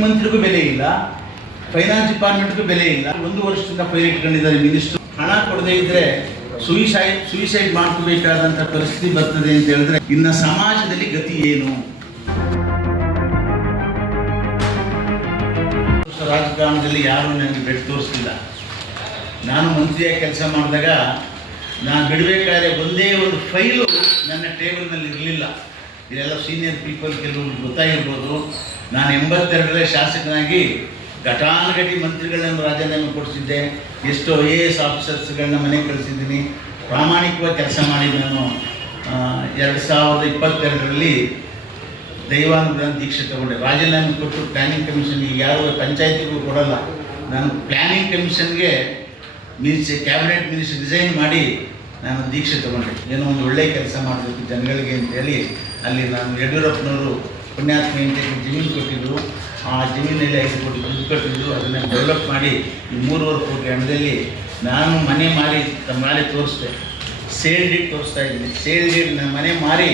ಮುಖ್ಯಮಂತ್ರಿಗೂ ಬೆಲೆ ಇಲ್ಲ, ಫೈನಾನ್ಸ್ ಡಿಪಾರ್ಟ್ಮೆಂಟ್ಗೂ ಬೆಲೆ ಇಲ್ಲ. 1 ವರ್ಷದಿಂದ ಫೈಲ್ ಇಟ್ಕೊಂಡಿದ್ದಾರೆ ಮಿನಿಸ್ಟರ್. ಹಣ ಕೊಡದೇ ಇದ್ರೆ ಸುಯಿಸೈಡ್ ಮಾಡ್ಕೋಬೇಕಾದಂಥ ಪರಿಸ್ಥಿತಿ ಬರ್ತದೆ ಅಂತ ಹೇಳಿದ್ರೆ ಇನ್ನು ಸಮಾಜದಲ್ಲಿ ಗತಿ ಏನು? ರಾಜಕಾರಣದಲ್ಲಿ ಯಾರು ನನಗೆ ಬೆಟ್ಟು ತೋರಿಸಲಿಲ್ಲ. ನಾನು ಮಂತ್ರಿಯಾಗಿ ಕೆಲಸ ಮಾಡಿದಾಗ ನಾನು ಬಿಡಬೇಕಾದ್ರೆ ಒಂದೇ ಒಂದು ಫೈಲು ನನ್ನ ಟೇಬಲ್ನಲ್ಲಿ ಇರಲಿಲ್ಲ. ಇದೆಲ್ಲ ಸೀನಿಯರ್ ಪೀಪಲ್ ಕೆಲವರು ಗೊತ್ತಾಗಿರ್ಬೋದು. ನಾನು 82ರಲ್ಲಿ ಶಾಸಕನಾಗಿ ಘಟಾನುಘಟಿ ಮಂತ್ರಿಗಳನ್ನ ರಾಜೀನಾಮೆ ಕೊಡಿಸಿದ್ದೆ. ಎಷ್ಟೋ IAS ಆಫೀಸರ್ಸ್ಗಳನ್ನ ಮನೆಗೆ ಕಳಿಸಿದ್ದೀನಿ. ಪ್ರಾಮಾಣಿಕವಾಗಿ ಕೆಲಸ ಮಾಡಿ ನಾನು 2022ರಲ್ಲಿ ದೈವಾನುಗ್ರಹ ದೀಕ್ಷೆ ತಗೊಂಡೆ. ರಾಜೀನಾಮೆ ಕೊಟ್ಟು ಪ್ಲ್ಯಾನಿಂಗ್ ಕಮಿಷನ್ಗೆ, ಯಾರು ಪಂಚಾಯತಿಗೂ ಕೊಡಲ್ಲ, ನಾನು ಪ್ಲ್ಯಾನಿಂಗ್ ಕಮಿಷನ್ಗೆ ಕ್ಯಾಬಿನೆಟ್ ಮಿನಿಸ್ಟರ್ ರಿಸೈನ್ ಮಾಡಿ ನಾನು ದೀಕ್ಷೆ ತಗೊಂಡೆ. ಏನೋ ಒಂದು ಒಳ್ಳೆಯ ಕೆಲಸ ಮಾಡಬೇಕು ಜನಗಳಿಗೆ ಅಂತೇಳಿ ಅಲ್ಲಿ ನಾನು ಯಡಿಯೂರಪ್ಪನವರು ಪುಣ್ಯಾತ್ಮ ಇಂಟೆಗೆ ಜಮೀನು ಕೊಟ್ಟಿದ್ದರು. ಆ ಜಮೀನಲ್ಲಿ 5 ಕೋಟಿ ದುಡ್ಡು ಕಟ್ಟಿದ್ದು. ಅದನ್ನು ಡೆವಲಪ್ ಮಾಡಿ ಈ 3.25 ಕೋಟಿ ಹಣದಲ್ಲಿ ನಾನು ಮನೆ ಮಾರಿ ಮಾರಿ ತೋರಿಸ್ದೆ. ಸೇಲ್ ಡೀಡ್ ತೋರಿಸ್ತಾ ಇದ್ದೀನಿ. ಸೇಲ್ ಡೀಡ್ ನನ್ನ ಮನೆ ಮಾರಿ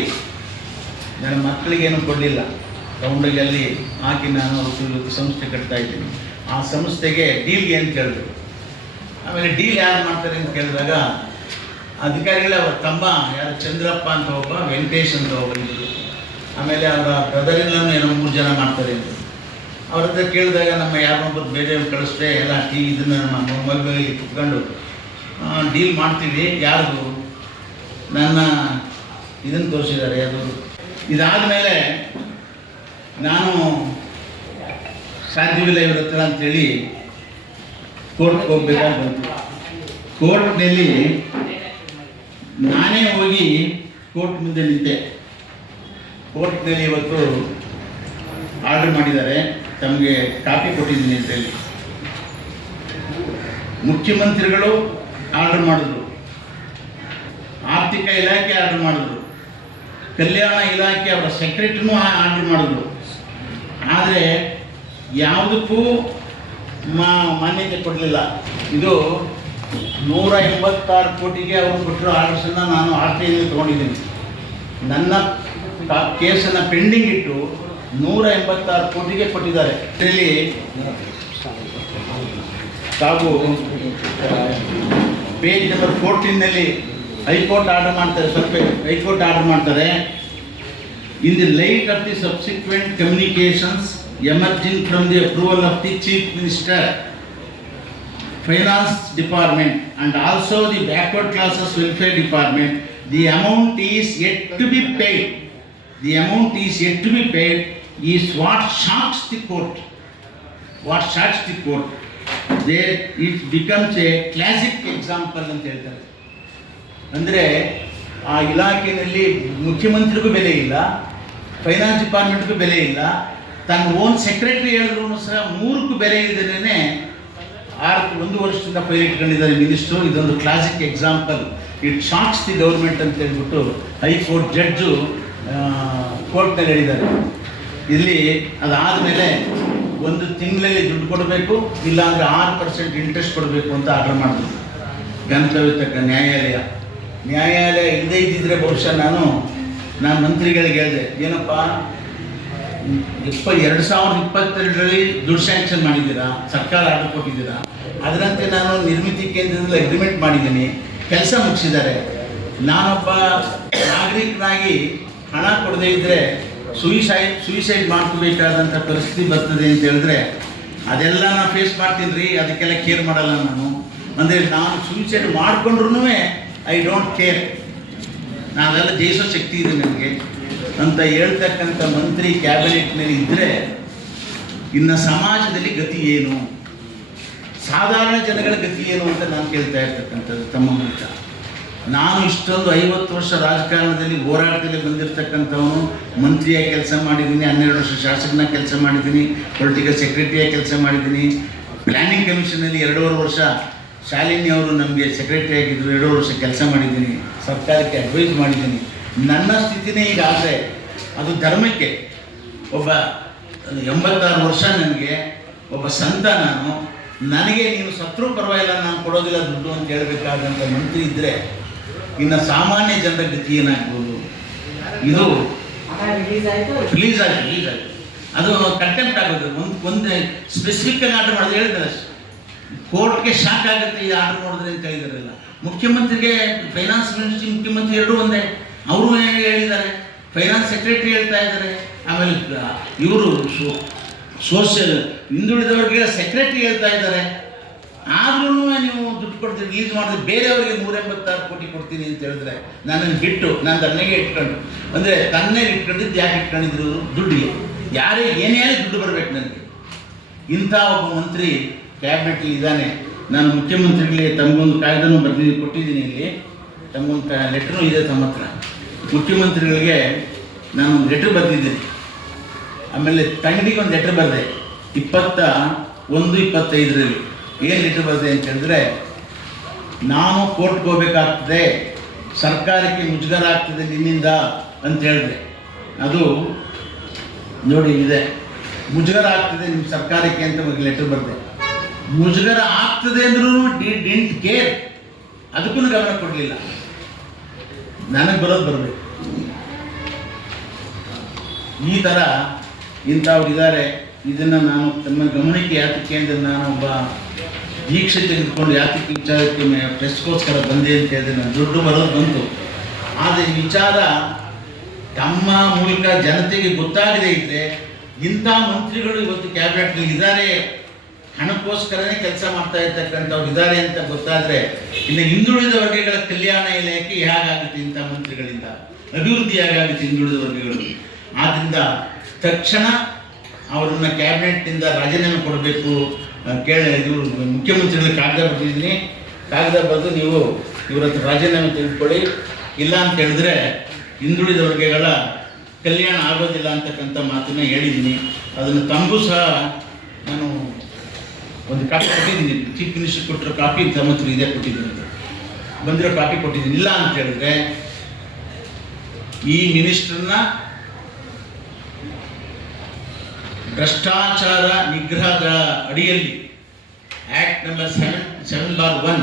ನನ್ನ ಮಕ್ಕಳಿಗೇನು ಕೊಡಲಿಲ್ಲ. ತಗೊಂಡೋಗಿ ಅಲ್ಲಿ ಹಾಕಿ ನಾನು ಸಂಸ್ಥೆ ಕಟ್ತಾ ಇದ್ದೀನಿ. ಆ ಸಂಸ್ಥೆಗೆ ಡೀಲ್ಗೆ ಅಂತ ಕೇಳಿದ್ರು. ಆಮೇಲೆ ಡೀಲ್ ಯಾರು ಮಾಡ್ತಾರೆ ಅಂತ ಕೇಳಿದಾಗ ಅಧಿಕಾರಿಗಳೇ ಅವರ ತಮ್ಮ ಯಾರು ಚಂದ್ರಪ್ಪ ಅಂತ ಒಬ್ಬ, ವೆಂಕಟೇಶ್ ಅಂತ ಒಬ್ಬ ಇದ್ದರು. ಆಮೇಲೆ ಅವರ ಬ್ರದರಿಲ್ಲೂ ಏನೋ 3 ಜನ ಮಾಡ್ತಾರೆ ಅಂತ ಅವ್ರ ಹತ್ರ ಕೇಳಿದಾಗ ನಮ್ಮ ಯಾರನ್ನೊಬ್ಬರು ಬೇರೆಯವ್ರು ಕಳಿಸ್ದೆ ಎಲ್ಲ ಇದನ್ನು ನಮ್ಮ ಮೊಬೈಲಲ್ಲಿ ಕುತ್ಕೊಂಡು ಡೀಲ್ ಮಾಡ್ತೀವಿ. ಯಾರು ನನ್ನ ಇದನ್ನು ತೋರಿಸಿದ್ದಾರೆ. ಅದು ಇದಾದ ಮೇಲೆ ನಾನು ಸಾಧ್ಯವಿಲ್ಲ ಇವ್ರ ಹತ್ರ ಅಂಥೇಳಿ ಕೋರ್ಟ್ಗೆ ಹೋಗ್ಬೇಕಾಗಿ ಬಂತು. ಕೋರ್ಟ್ನಲ್ಲಿ ನಾನೇ ಹೋಗಿ ಕೋರ್ಟ್ ಮುಂದೆ ನಿಂತೆ. ಕೋರ್ಟ್ನಲ್ಲಿ ಇವತ್ತು ಆರ್ಡರ್ ಮಾಡಿದ್ದಾರೆ, ತಮಗೆ ಕಾಪಿ ಕೊಟ್ಟಿದ್ದೀನಿ ಅಂತೇಳಿ. ಮುಖ್ಯಮಂತ್ರಿಗಳು ಆರ್ಡರ್ ಮಾಡಿದ್ರು, ಆರ್ಥಿಕ ಇಲಾಖೆ ಆರ್ಡರ್ ಮಾಡಿದ್ರು, ಕಲ್ಯಾಣ ಇಲಾಖೆ ಅವರ ಸೆಕ್ರೆಟರಿನೂ ಆರ್ಡರ್ ಮಾಡಿದ್ರು. ಆದರೆ ಯಾವುದಕ್ಕೂ ಮಾನ್ಯತೆ ಕೊಡಲಿಲ್ಲ. ಇದು 186 ಕೋಟಿಗೆ ಅವರು ಕೊಟ್ಟಿರೋ ಆರ್ಡರ್ಸನ್ನು ನಾನು RTI ತೊಗೊಂಡಿದ್ದೀನಿ. ನನ್ನ ಕೇಸನ್ನು ಪೆಂಡಿಂಗ್ ಇಟ್ಟು 186 ಕೋಟಿಗೆ ಕೊಟ್ಟಿದ್ದಾರೆ. ಇದರಲ್ಲಿ ತಾವು ಪೇಜ್ ನಂಬರ್ 14ನಲ್ಲಿ ಹೈಕೋರ್ಟ್ ಆರ್ಡರ್ ಮಾಡ್ತಾರೆ. ಸ್ವಲ್ಪ ಹೈಕೋರ್ಟ್ ಆರ್ಡರ್ ಮಾಡ್ತಾರೆ. In the light off the subsequent communications emerging from the approval of the Chief Minister, Finance Department and also the Backward Classes Welfare Department, the amount is yet to be paid. The amount is yet to be paid is what shocks the court. What shocks the court. There it becomes a classic example ಅಂತ ಹೇಳ್ತಾರೆ. ಅಂದರೆ ಆ ಇಲಾಖೆಯಲ್ಲಿ ಮುಖ್ಯಮಂತ್ರಿಗೂ ಬೆಲೆ ಇಲ್ಲ, finance ಡಿಪಾರ್ಟ್ಮೆಂಟ್ಗೂ ಬೆಲೆ ಇಲ್ಲ, ತನ್ನ ಓನ್ ಸೆಕ್ರೆಟರಿ ಹೇಳಿದ್ರು ಸಹ 3ಕ್ಕೂ ಬೆಲೆ ಇಲ್ಲದೇ 1 ವರ್ಷದಿಂದ ಫೈಲ್ ಇಟ್ಕೊಂಡಿದ್ದಾರೆ ಮಿನಿಸ್ಟ್ರು. ಇದೊಂದು classic example. It shocks the government ಅಂತ ಹೇಳ್ಬಿಟ್ಟು ಹೈಕೋರ್ಟ್ ಜಡ್ಜು ಕೋರ್ಟ್ನಲ್ಲಿ ಹೇಳಿದ್ದಾರೆ. ಇಲ್ಲಿ ಅದಾದಮೇಲೆ 1 ತಿಂಗಳಲ್ಲಿ ದುಡ್ಡು ಕೊಡಬೇಕು, ಇಲ್ಲಾಂದರೆ 6% ಇಂಟ್ರೆಸ್ಟ್ ಕೊಡಬೇಕು ಅಂತ ಆರ್ಡರ್ ಮಾಡಿದ್ರು ಗಂತವ್ಯ ನ್ಯಾಯಾಲಯ. ನ್ಯಾಯಾಲಯ ಇಲ್ಲದೇ ಇದ್ದಿದ್ರೆ ಬಹುಶಃ ನಾನು ಮಂತ್ರಿಗಳಿಗೆ ಹೇಳಿದೆ, ಏನಪ್ಪ 2022ರಲ್ಲಿ ದುಡ್ಡು ಸ್ಯಾಂಕ್ಷನ್ ಮಾಡಿದ್ದೀರಾ, ಸರ್ಕಾರ ಆರ್ಡರ್ ಕೊಟ್ಟಿದ್ದೀರಾ, ಅದರಂತೆ ನಾನು ನಿರ್ಮಿತಿ ಕೇಂದ್ರದಲ್ಲಿ ಅಗ್ರಿಮೆಂಟ್ ಮಾಡಿದ್ದೀನಿ, ಕೆಲಸ ಮುಗಿಸಿದ್ದಾರೆ. ನಾನೊಬ್ಬ ನಾಗರಿಕನಾಗಿ ಹಣ ಕೊಡದೇ ಇದ್ದರೆ ಸುಯಿಸೈಡ್ ಮಾಡ್ಕೋಬೇಕಾದಂಥ ಪರಿಸ್ಥಿತಿ ಬರ್ತದೆ ಅಂತ ಹೇಳಿದ್ರೆ ಅದೆಲ್ಲ ನಾನು ಫೇಸ್ ಮಾಡ್ತೀನಿ ರೀ, ಅದಕ್ಕೆಲ್ಲ ಕೇರ್ ಮಾಡಲ್ಲ ನಾನು. ಅಂದರೆ ನಾನು ಸುಯಿಸೈಡ್ ಮಾಡಿಕೊಂಡ್ರೂ ಐ ಡೋಂಟ್ ಕೇರ್, ನಾವೆಲ್ಲ ಜಯಿಸೋ ಶಕ್ತಿ ಇದೆ ನನಗೆ ಅಂತ ಹೇಳ್ತಕ್ಕಂಥ ಮಂತ್ರಿ ಕ್ಯಾಬಿನೆಟ್ನಲ್ಲಿ ಇದ್ದರೆ ಇನ್ನು ಸಮಾಜದಲ್ಲಿ ಗತಿ ಏನು, ಸಾಧಾರಣ ಜನಗಳ ಗತಿ ಏನು ಅಂತ ನಾನು ಕೇಳ್ತಾ ಇರ್ತಕ್ಕಂಥದ್ದು ತಮ್ಮ ಮೂಲಕ. ನಾನು ಇಷ್ಟೊಂದು 50 ವರ್ಷ ರಾಜಕಾರಣದಲ್ಲಿ ಹೋರಾಟದಲ್ಲಿ ಬಂದಿರತಕ್ಕಂಥವನು, ಮಂತ್ರಿಯಾಗಿ ಕೆಲಸ ಮಾಡಿದ್ದೀನಿ, 12 ವರ್ಷ ಶಾಸಕನಾಗಿ ಕೆಲಸ ಮಾಡಿದ್ದೀನಿ, ಪೊಲಿಟಿಕಲ್ ಸೆಕ್ರೆಟರಿಯಾಗಿ ಕೆಲಸ ಮಾಡಿದ್ದೀನಿ, ಪ್ಲ್ಯಾನಿಂಗ್ ಕಮಿಷನಲ್ಲಿ 2.5 ವರ್ಷ ಶಾಲಿನಿ ಅವರು ನಮಗೆ ಸೆಕ್ರೆಟರಿ ಆಗಿದ್ದರು, 2 ವರ್ಷ ಕೆಲಸ ಮಾಡಿದ್ದೀನಿ, ಸರ್ಕಾರಕ್ಕೆ ಅಡ್ವೈಸ್ ಮಾಡಿದ್ದೀನಿ. ನನ್ನ ಸ್ಥಿತಿನೇ ಈಗಾದರೆ ಅದು ಧರ್ಮಕ್ಕೆ. ಒಬ್ಬ 86 ವರ್ಷ ನನಗೆ, ಒಬ್ಬ ಸಂತ ನಾನು, ನನಗೆ ನೀನು ಸತ್ರೂ ಪರವಾಗಿಲ್ಲ ನಾನು ಕೊಡೋದಿಲ್ಲ ದುಡ್ಡು ಅಂತ ಹೇಳಬೇಕಾದಂಥ ಮಂತ್ರಿ ಇದ್ದರೆ ಇನ್ನು ಸಾಮಾನ್ಯ ಜನರ ಗತಿ ಏನಾಗ್ಬೋದು? ಇದು ರಿಲೀಸ್ ಆಯಿತು. ಅದು ಕಂಟೆಂಪ್ಟ್ ಆಗೋದು. ಒಂದು ಸ್ಪೆಸಿಫಿಕ್ ಆಗಿ ಆರ್ಡರ್ ಮಾಡೋದು ಹೇಳಿದ್ದಾರೆ ಅಷ್ಟೇ. ಕೋರ್ಟ್ಗೆ ಶಾಕ್ ಆಗುತ್ತೆ ಈ ಆರ್ಡರ್ ನೋಡಿದ್ರೆ ಅಂತ ಹೇಳಿದಾರಲ್ಲ. ಮುಖ್ಯಮಂತ್ರಿಗೆ ಫೈನಾನ್ಸ್ ಮಿನಿಸ್ಟ್ರಿ ಮುಖ್ಯಮಂತ್ರಿ ಎರಡೂ ಒಂದೇ. ಅವರು ಹೇಳಿದ್ದಾರೆ, ಫೈನಾನ್ಸ್ ಸೆಕ್ರೆಟರಿ ಹೇಳ್ತಾ ಇದ್ದಾರೆ, ಆಮೇಲೆ ಇವರು ಸೋಷಿಯಲ್ ಹಿಂದುಳಿದವರಿಗೆ ಸೆಕ್ರೆಟರಿ ಹೇಳ್ತಾ ಇದ್ದಾರೆ. ಆದ್ರೂ ನೀವು ದುಡ್ಡು ಕೊಡ್ತೀರಿ, ರಿಲೀಸ್ ಮಾಡಿದ್ರೆ ಬೇರೆಯವರಿಗೆ 186 ಕೋಟಿ ಕೊಡ್ತೀನಿ ಅಂತ ಹೇಳಿದ್ರೆ ನನ್ನನ್ನು ಬಿಟ್ಟು ನಾನು ತನ್ನೆಗೆ ಇಟ್ಕೊಂಡು, ಅಂದರೆ ತನ್ನೆಗೆ ಇಟ್ಕೊಂಡಿದ್ದು ಯಾಕೆ ಇಟ್ಕೊಂಡಿದ್ರು? ದುಡ್ಡಿಗೆ. ಯಾರೇ ಏನೇ ದುಡ್ಡು ಬರಬೇಕು ನನಗೆ. ಇಂಥ ಒಬ್ಬ ಮಂತ್ರಿ ಕ್ಯಾಬಿನೆಟ್ಲಿ ಇದ್ದಾನೆ. ನಾನು ಮುಖ್ಯಮಂತ್ರಿಗಳಿಗೆ ತಮಗೊಂದು ಕಾಯ್ದೆನೂ ಕೊಟ್ಟಿದ್ದೀನಿ. ಇಲ್ಲಿ ತಮಗೊಂದು ಲೆಟ್ರೂ ಇದೆ ತಮ್ಮ ಹತ್ರ. ಮುಖ್ಯಮಂತ್ರಿಗಳಿಗೆ ನಾನೊಂದು ಲೆಟ್ರ್ ಬರೆದಿದ್ದೀನಿ. ಆಮೇಲೆ ತಂಗಡಿಗೆ ಒಂದು ಲೆಟ್ರ್ ಬರೆದೆ 21/25. ಏನು ಲೆಟ್ರ್ ಬರೆದೆ ಅಂತ ಹೇಳಿದ್ರೆ, ನಾನು ಕೋರ್ಟ್ಗೆ ಹೋಗ್ಬೇಕಾಗ್ತದೆ, ಸರ್ಕಾರಕ್ಕೆ ಮುಜುಗರ ಆಗ್ತದೆ ನಿನ್ನಿಂದ ಅಂತ ಹೇಳಿದೆ. ಅದು ನೋಡಿ ಇದೆ, ಮುಜುಗರ ಆಗ್ತದೆ ನಿಮ್ಮ ಸರ್ಕಾರಕ್ಕೆ ಅಂತ ಲೆಟ್ರ್ ಬರೆದೆ. ಮುಜುಗರ ಆಗ್ತದೆ ಅಂದ್ರೂ ಡಿಂಟ್ ಕೇರ್, ಅದಕ್ಕೂ ಗಮನ ಕೊಡಲಿಲ್ಲ. ನನಗೆ ಬರೋದು ಬರಬೇಕು. ಈ ಥರ ಇಂಥವ್ರು ಇದ್ದಾರೆ. ಇದನ್ನು ನಾನು ತಮ್ಮ ಗಮನಕ್ಕೆ ಯಾತಕ್ಕೆ ಅಂದರೆ, ನಾನು ಒಬ್ಬ ದೀಕ್ಷೆ ತೆಗೆದುಕೊಂಡು ಯಾತಕ್ಕೆ ವಿಚಾರಕ್ಕೆ ಪ್ರೆಸ್ಗೋಸ್ಕರ ಬಂದೆ ಅಂತ ಹೇಳಿದ್ರೆ, ನಾನು ದುಡ್ಡು ಬರೋದು ಬಂತು. ಆದರೆ ವಿಚಾರ ತಮ್ಮ ಮೂಲಕ ಜನತೆಗೆ ಗೊತ್ತಾಗದೇ ಇದ್ದರೆ, ಇಂಥ ಮಂತ್ರಿಗಳು ಇವತ್ತು ಕ್ಯಾಬಿನೆಟ್ನಲ್ಲಿ ಇದ್ದಾರೆ, ಹಣಕ್ಕೋಸ್ಕರನೇ ಕೆಲಸ ಮಾಡ್ತಾ ಇರ್ತಕ್ಕಂಥವ್ರು ಇದ್ದಾರೆ ಅಂತ ಗೊತ್ತಾದರೆ, ಇನ್ನು ಹಿಂದುಳಿದ ವರ್ಗಗಳ ಕಲ್ಯಾಣ ಇಲಾಖೆ ಹೇಗಾಗುತ್ತೆ ಇಂಥ ಮಂತ್ರಿಗಳಿಂದ? ಅಭಿವೃದ್ಧಿ ಹೇಗಾಗುತ್ತೆ ಹಿಂದುಳಿದ ವರ್ಗಗಳು? ಆದ್ದರಿಂದ ತಕ್ಷಣ ಅವರನ್ನು ಕ್ಯಾಬಿನೆಟ್ನಿಂದ ರಾಜೀನಾಮೆ ಕೊಡಬೇಕು ಇವರು ಮುಖ್ಯಮಂತ್ರಿಗಳಿಗೆ ಕಾಗದ ಬರೆದಿದ್ದೀನಿ. ಕಾಗದ ಬರೆದು ನೀವು ಇವ್ರ ಹತ್ರ ರಾಜೀನಾಮೆ ತೆಗೆದುಕೊಳ್ಳಿ, ಇಲ್ಲ ಅಂತ ಹೇಳಿದ್ರೆ ಹಿಂದುಳಿದ ವರ್ಗಗಳ ಕಲ್ಯಾಣ ಆಗೋದಿಲ್ಲ ಅಂತಕ್ಕಂಥ ಮಾತನ್ನು ಹೇಳಿದ್ದೀನಿ. ಅದನ್ನು ತಮಗೂ ಸಹ ನಾನು ಒಂದು ಕಾಪಿ ಕೊಟ್ಟಿದ್ದೀನಿ. ಚೀಫ್ ಮಿನಿಸ್ಟರ್ ಕೊಟ್ಟಿರೋ ಕಾಪಿ ತಮ್ಮ ಹತ್ರ ಇದೆ, ಕೊಟ್ಟಿದ್ದೀನಿ. ಬಂದಿರೋ ಕಾಪಿ ಕೊಟ್ಟಿದ್ದೀನಿ. ಇಲ್ಲ ಅಂತ ಹೇಳಿದ್ರೆ ಈ ಮಿನಿಸ್ಟ್ರನ್ನ ಭ್ರಷ್ಟಾಚಾರ ನಿಗ್ರಹದ ಅಡಿಯಲ್ಲಿ ಆ್ಯಕ್ಟ್ ನಂಬರ್ 7/1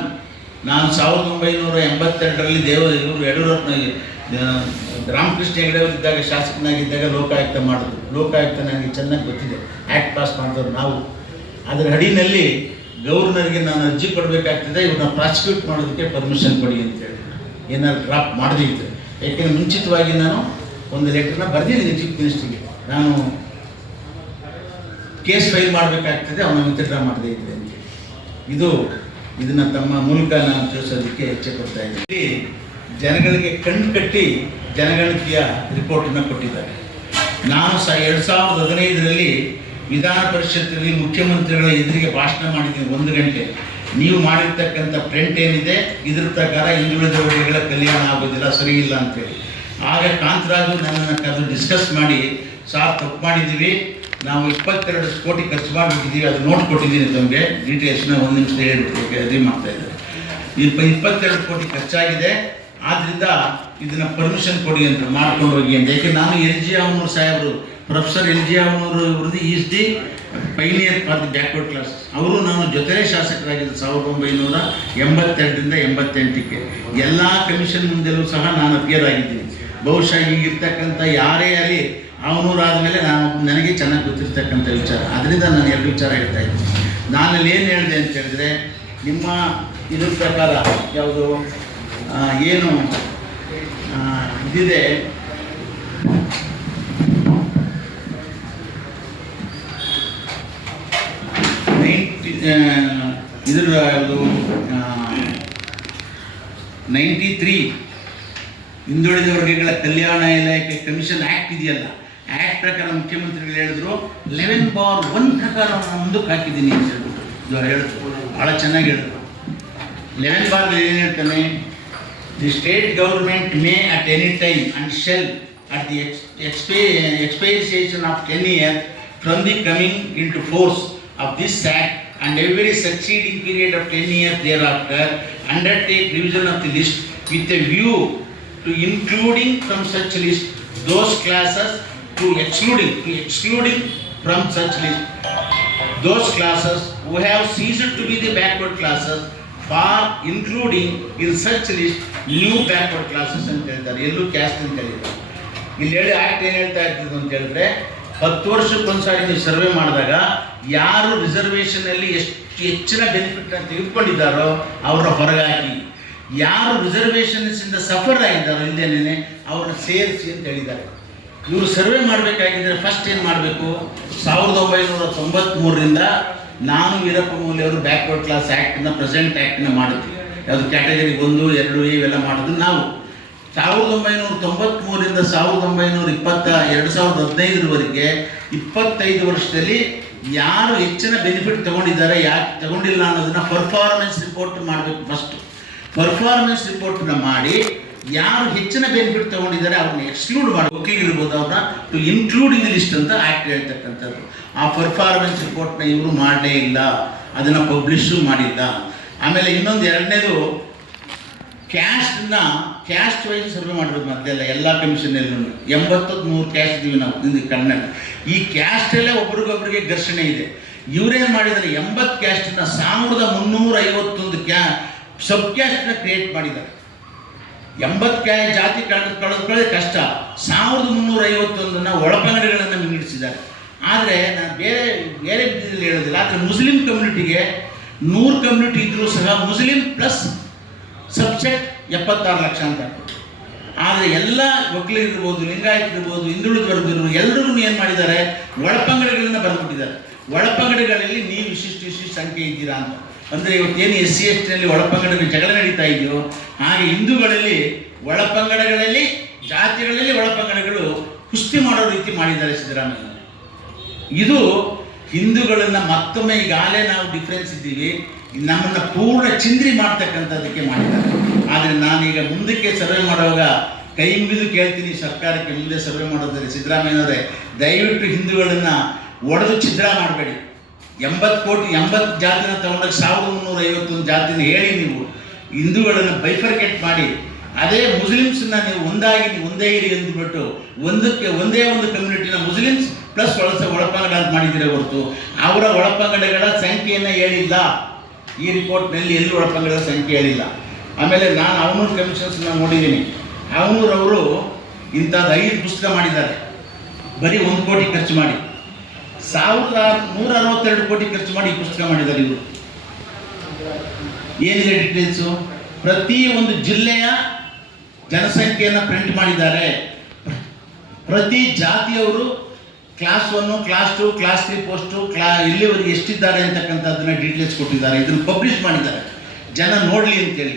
ನಾನು 1982ರಲ್ಲಿ ಯಡಿಯೂರಪ್ಪನ ರಾಮಕೃಷ್ಣ ಹೆಗಡೆ ಅವರಿದ್ದಾಗ ಶಾಸಕನಾಗಿದ್ದಾಗ ಲೋಕಾಯುಕ್ತ ಮಾಡಿದ್ರು. ಲೋಕಾಯುಕ್ತ ನನಗೆ ಚೆನ್ನಾಗಿ ಗೊತ್ತಿದೆ. ಆ್ಯಕ್ಟ್ ಪಾಸ್ ಮಾಡಿದವರು ನಾವು. ಅದರ ಅಡಿನಲ್ಲಿ ಗವರ್ನರ್ಗೆ ನಾನು ಅರ್ಜಿ ಕೊಡಬೇಕಾಗ್ತದೆ, ಇವ್ರನ್ನ ಪ್ರಾಸಿಕ್ಯೂಟ್ ಮಾಡೋದಕ್ಕೆ ಪರ್ಮಿಷನ್ ಕೊಡಿ ಅಂತೇಳಿ. ಏನಾದ್ರು ಡ್ರಾಪ್ ಮಾಡದೇ ಇದ್ದರೆ, ಯಾಕೆಂದರೆ ಮುಂಚಿತವಾಗಿ ನಾನು ಒಂದು ಲೆಟ್ರನ್ನ ಬರೆದಿದ್ದೀನಿ ಚೀಫ್ ಮಿನಿಸ್ಟ್ರಿಗೆ. ನಾನು ಕೇಸ್ ಫೈಲ್ ಮಾಡಬೇಕಾಗ್ತದೆ, ಅವನ ವಿತ್ಡ್ರಾ ಮಾಡದೇ ಇದ್ದರೆ ಅಂತ. ಇದನ್ನು ತಮ್ಮ ಮೂಲಕ ನಾನು ತಿಳಿಸೋದಕ್ಕೆ ಇಚ್ಛೆ ಪಡ್ತಾ ಇದ್ದೀನಿ. ಇಲ್ಲಿ ಜನಗಳಿಗೆ ಕಣ್ಣು ಕಟ್ಟಿ ಜನಗಣತಿಯ ರಿಪೋರ್ಟನ್ನು ಕೊಟ್ಟಿದ್ದಾರೆ. ನಾನು 2015ರಲ್ಲಿ ವಿಧಾನ ಪರಿಷತ್ತಿನಲ್ಲಿ ಮುಖ್ಯಮಂತ್ರಿಗಳ ಎದುರಿಗೆ ಭಾಷಣ ಮಾಡಿದ್ದೀನಿ 1 ಗಂಟೆ. ನೀವು ಮಾಡಿರ್ತಕ್ಕಂಥ ಪ್ರಿಂಟ್ ಏನಿದೆ ಇದ್ರ ಪ್ರಕಾರ ಹಿಂದುಳಿದ ವರ್ಗಗಳ ಕಲ್ಯಾಣ ಆಗೋದಿಲ್ಲ, ಸರಿ ಇಲ್ಲ ಅಂತೇಳಿ. ಆಗ ಕಾಂತರಾಜು ನನ್ನನ್ನು ಕರೆದು ಡಿಸ್ಕಸ್ ಮಾಡಿ, ಸಾರ್ ತಪ್ಪು ಮಾಡಿದ್ದೀವಿ, ನಾವು 22 ಕೋಟಿ ಖರ್ಚು ಮಾಡಿಬಿಟ್ಟಿದ್ದೀವಿ, ಅದು ನೋಟ್ ಕೊಟ್ಟಿದ್ದೀನಿ ತಮಗೆ, ಡೀಟೇಲ್ಸ್ನ 1 ನಿಮಿಷ ಹೇಳ್ಬಿಟ್ಟು ಅರ್ಜಿ ಮಾಡ್ತಾಯಿದ್ದಾರೆ. 22 ಕೋಟಿ ಖರ್ಚಾಗಿದೆ, ಆದ್ದರಿಂದ ಇದನ್ನು ಪರ್ಮಿಷನ್ ಕೊಡಿ ಅಂತ ಮಾಡ್ಕೊಂಡು ಹೋಗಿ ಅಂತ. ಯಾಕೆ ನಾನು LG ಅವನೂರು ಸಾಹೇಬರು, ಪ್ರೊಫೆಸರ್ LG ಅವನೂರು ಇವ್ರದ್ದು is the Pioneer for the backward class. ಅವರು ನಾನು ಜೊತೆಲೇ ಶಾಸಕರಾಗಿದ್ದೆ 1982ರಿಂದ 88ಕ್ಕೆ. ಎಲ್ಲ ಕಮಿಷನ್ ಮುಂದೆಲ್ಲೂ ಸಹ ನಾನು ಅಪಿಯರ್ ಆಗಿದ್ದೀನಿ. ಬಹುಶಃ ಈಗಿರ್ತಕ್ಕಂಥ ಯಾರೇ ಆಗಲಿ ಅವನೂರಾದ ಮೇಲೆ ನನಗೆ ಚೆನ್ನಾಗಿ ಗೊತ್ತಿರ್ತಕ್ಕಂಥ ವಿಚಾರ. ಅದರಿಂದ ನಾನು 2 ವಿಚಾರ ಹೇಳ್ತಾ ಇದ್ದೀನಿ. ನಾನಲ್ಲಿ ಏನು ಹೇಳಿದೆ ಅಂತ ಹೇಳಿದ್ರೆ, ನಿಮ್ಮ ಇದ್ರ ಪ್ರಕಾರ ಯಾವುದು ಏನು ಇದಿದೆ, ಇದರ ಯಾವುದು 93 ಹಿಂದುಳಿದ ವರ್ಗಗಳ ಕಲ್ಯಾಣ ಇಲಾಖೆ ಕಮಿಷನ್ ಆ್ಯಕ್ಟ್ ಇದೆಯಲ್ಲ, ಆ್ಯಕ್ಟ್ ಪ್ರಕಾರ ಮುಖ್ಯಮಂತ್ರಿಗಳು ಹೇಳಿದ್ರು 11/1 ಪ್ರಕಾರ ನಾನು ಮುಂದಕ್ಕೆ ಹಾಕಿದ್ದೀನಿ ಅಂತ ಹೇಳ್ಬಿಟ್ಟು ಇವರು ಹೇಳಿದ್ರು. ಭಾಳ ಚೆನ್ನಾಗಿ ಹೇಳಿದ್ರು. 11 ಏನು ಹೇಳ್ತಾನೆ, the state government May at any time and shell at the expiration of 10 years from the coming into force of this act and every succeeding period of 10 years thereafter undertake revision of the list with a view to including from such list those classes to excluding from such list those classes who have ceased to be the backward classes for including in such list new backward classes ಅಂತ ಹೇಳ್ತಾರೆ. ಎಲ್ಲೂ caste ಅಂತ ಹೇಳಿದ್ದಾರೆ. ಇಲ್ಲಿ ಹೇಳಿ act ಏನು ಹೇಳ್ತಾ ಇರ್ತದೆ ಅಂತ ಹೇಳಿದ್ರೆ, 10 ವರ್ಷಕ್ಕೊಂದ್ಸಾರಿ ನೀವು ಸರ್ವೆ ಮಾಡಿದಾಗ ಯಾರು ರಿಸರ್ವೇಷನಲ್ಲಿ ಎಷ್ಟು ಹೆಚ್ಚಿನ ಬೆನಿಫಿಟ್ನ ತೆಗೆದುಕೊಂಡಿದ್ದಾರೋ ಅವರ ಹೊರಗಾಗಿ, ಯಾರು ರಿಸರ್ವೇಷನ್ಸಿಂದ ಸಫರ್ ಆಗಿದ್ದಾರೋ ಇಲ್ಲದೇನೆ ಅವ್ರನ್ನ ಸೇರಿಸಿ ಅಂತ ಹೇಳಿದ್ದಾರೆ. ಇವರು ಸರ್ವೆ ಮಾಡಬೇಕಾಗಿದ್ದರೆ ಫಸ್ಟ್ ಏನು ಮಾಡಬೇಕು, 1993ರಿಂದ ನಾನು ವೀರಪ್ಪ ಮೊಯ್ಲಿ ಅವರು ಬ್ಯಾಕ್ವರ್ಡ್ ಕ್ಲಾಸ್ ಆ್ಯಕ್ಟ್ನ ಪ್ರೆಸೆಂಟ್ ಆ್ಯಕ್ಟ್ನ ಮಾಡಿದ್ವಿ. ಯಾವುದು ಕ್ಯಾಟಗರಿ 1, 2 ಇವೆಲ್ಲ ಮಾಡೋದು ನಾವು 1993ರಿಂದ 2015ರವರೆಗೆ 25 ವರ್ಷದಲ್ಲಿ ಯಾರು ಹೆಚ್ಚಿನ ಬೆನಿಫಿಟ್ ತಗೊಂಡಿದ್ದಾರೆ, ಯಾಕೆ ತಗೊಂಡಿಲ್ಲ ಅನ್ನೋದನ್ನ ಪರ್ಫಾರ್ಮೆನ್ಸ್ ರಿಪೋರ್ಟ್ ಮಾಡಬೇಕು. ಫಸ್ಟ್ ಪರ್ಫಾರ್ಮೆನ್ಸ್ ರಿಪೋರ್ಟ್ನ ಮಾಡಿ ಯಾರು ಹೆಚ್ಚಿನ ಬೆನಿಫಿಟ್ ತಗೊಂಡಿದ್ದಾರೆ ಅವ್ರನ್ನ ಎಕ್ಸ್ಕ್ಲೂಡ್ ಮಾಡಿ, ಒಕ್ಕಿಗಿರ್ಬೋದು ಅವ್ರನ್ನ to include in the list ಅಂತ ಆ್ಯಕ್ಟ್ ಹೇಳ್ತಕ್ಕಂಥದ್ದು. ಆ ಪರ್ಫಾರ್ಮೆನ್ಸ್ ರಿಪೋರ್ಟ್ನ ಇವರು ಮಾಡಲೇ ಇಲ್ಲ, ಅದನ್ನು ಪಬ್ಲಿಷು ಮಾಡಿಲ್ಲ. ಆಮೇಲೆ ಇನ್ನೊಂದು ಎರಡನೇದು, ಕ್ಯಾಸ್ಟ್ ವೈಸ್ ಸರ್ವೆ ಮಾಡಿರೋದು ಮೊದಲೆಲ್ಲ ಎಲ್ಲ ಕಮಿಷನಲ್ಲೂ 83 ಕ್ಯಾಸ್ಟ್ ಇದೀವಿ ನಾವು ಕನ್ನಡ. ಈ ಕ್ಯಾಸ್ಟಲ್ಲೇ ಒಬ್ರಿಗೊಬ್ರಿಗೆ ಘರ್ಷಣೆ ಇದೆ. ಇವರೇನು ಮಾಡಿದ್ದಾರೆ, 80 ಕ್ಯಾಸ್ಟನ್ನ 1351 ಸಬ್ ಕ್ಯಾಸ್ಟ್ನ ಕ್ರಿಯೇಟ್ ಮಾಡಿದ್ದಾರೆ. 80 ಜಾತಿ ಕಳೆದುಕೊಳ್ಳೋದೇ ಕಷ್ಟ, 1351 ಒಳಪಂಗಡಗಳನ್ನು ವಿಂಗಡಿಸಿದ್ದಾರೆ. ಆದರೆ ನಾನು ಬೇರೆ ರೀತಿಯಲ್ಲಿ ಹೇಳೋದಿಲ್ಲ. ಆದರೆ ಮುಸ್ಲಿಂ ಕಮ್ಯುನಿಟಿಗೆ 100 ಕಮ್ಯುನಿಟಿ ಇದ್ದರೂ ಸಹ ಮುಸ್ಲಿಂ ಪ್ಲಸ್ ಸಬ್ಸೆಟ್ 76 ಲಕ್ಷ ಅಂತ. ಆದರೆ ಎಲ್ಲ ಒಕ್ಕಲಿಗರಿರ್ಬೋದು, ಲಿಂಗಾಯತರಿರ್ಬೋದು, ಹಿಂದುಳಿದ ವರ್ಗದವರು ಎಲ್ಲರಿಗೂ ಏನು ಮಾಡಿದ್ದಾರೆ, ಒಳಪಂಗಡಗಳನ್ನು ಬರೆದುಬಿಟ್ಟಿದ್ದಾರೆ. ಒಳಪಂಗಡಗಳಲ್ಲಿ ನೀವು ಇಷ್ಟಿಷ್ಟು ಸಂಖ್ಯೆ ಇದ್ದೀರಾ ಅಂತ. ಅಂದರೆ ಇವತ್ತೇನು SC STನಲ್ಲಿ ಒಳಪಂಗಡಗಳು ಜಗಳ ನಡೀತಾ ಇದೆಯೋ ಹಾಗೆ ಹಿಂದೂಗಳಲ್ಲಿ ಒಳಪಂಗಡಗಳಲ್ಲಿ, ಜಾತಿಗಳಲ್ಲಿ ಒಳಪಂಗಡಗಳು ಕುಸ್ತಿ ಮಾಡೋ ರೀತಿ ಮಾಡಿದ್ದಾರೆ ಸಿದ್ದರಾಮಯ್ಯ. ಇದು ಹಿಂದೂಗಳನ್ನು ಮತ್ತೊಮ್ಮೆ ಈಗಾಗಲೇ ನಾವು ಡಿಫ್ರೆನ್ಸ್ ಇದ್ದೀವಿ, ನಮ್ಮನ್ನು ಪೂರ್ಣ ಚಿಂದ್ರಿ ಮಾಡ್ತಕ್ಕಂಥದ್ದಕ್ಕೆ ಮಾಡಿದ್ದಾರೆ. ಆದರೆ ನಾನೀಗ ಮುಂದಕ್ಕೆ ಸರ್ವೆ ಮಾಡುವಾಗ ಕೈ ಮುಗಿದು ಕೇಳ್ತೀನಿ ಸರ್ಕಾರಕ್ಕೆ, ಮುಂದೆ ಸರ್ವೆ ಮಾಡೋದ್ರೆ ಸಿದ್ದರಾಮಯ್ಯನವರೇ ದಯವಿಟ್ಟು ಹಿಂದೂಗಳನ್ನು ಒಡೆದು ಛಿದ್ರ ಮಾಡಬೇಡಿ. 80 ಜಾತಿನ ತಗೊಂಡಾಗ 1351 ಜಾತಿನ ಹೇಳಿ ನೀವು ಹಿಂದೂಗಳನ್ನು ಬೈಫರ್ಕೆಟ್ ಮಾಡಿ, ಅದೇ ಮುಸ್ಲಿಮ್ಸನ್ನ ನೀವು ಒಂದೇ ಇರಿ ಅಂದ್ಬಿಟ್ಟು ಒಂದೇ ಒಂದು ಕಮ್ಯುನಿಟಿನ ಮುಸ್ಲಿಮ್ಸ್ ಪ್ಲಸ್ ಒಳಪಂಗಡ ಅಂತ ಮಾಡಿದ್ದೀರ ಹೊರತು ಅವರ ಒಳಪಂಗಡಗಳ ಸಂಖ್ಯೆಯನ್ನು ಹೇಳಿಲ್ಲ. ಈ ರಿಪೋರ್ಟ್ನಲ್ಲಿ ಎಲ್ಲೂ ಒಳಪಂಗಡಗಳ ಸಂಖ್ಯೆ ಹೇಳಿಲ್ಲ. ಆಮೇಲೆ ನಾನು ಅವನೂರು ಕಮಿಷನ್ಸ್ನ ನೋಡಿದ್ದೀನಿ. ಅವನೂರವರು ಇಂಥದ್ದು 5 ಪುಸ್ತಕ ಮಾಡಿದ್ದಾರೆ, ಬರೀ 1 ಕೋಟಿ ಖರ್ಚು ಮಾಡಿ. 1162 ಕೋಟಿ ಖರ್ಚು ಮಾಡಿ ಈ ಪುಸ್ತಕ ಮಾಡಿದ್ದಾರೆ. ಇವರು ಏನಿದೆ ಡೀಟೇಲ್ಸು, ಪ್ರತಿ ಒಂದು ಜಿಲ್ಲೆಯ ಜನಸಂಖ್ಯೆಯನ್ನು ಪ್ರಿಂಟ್ ಮಾಡಿದ್ದಾರೆ. ಪ್ರತಿ ಜಾತಿಯವರು ಕ್ಲಾಸ್ 1, ಕ್ಲಾಸ್ 2, ಕ್ಲಾಸ್ 3 ಪೋಸ್ಟು ಇಲ್ಲಿವರೆಗೆ ಎಷ್ಟಿದ್ದಾರೆ ಅಂತಕ್ಕಂಥದ್ದನ್ನ ಡೀಟೇಲ್ಸ್ ಕೊಟ್ಟಿದ್ದಾರೆ. ಇದನ್ನು ಪಬ್ಲಿಷ್ ಮಾಡಿದ್ದಾರೆ ಜನ ನೋಡಲಿ ಅಂತೇಳಿ.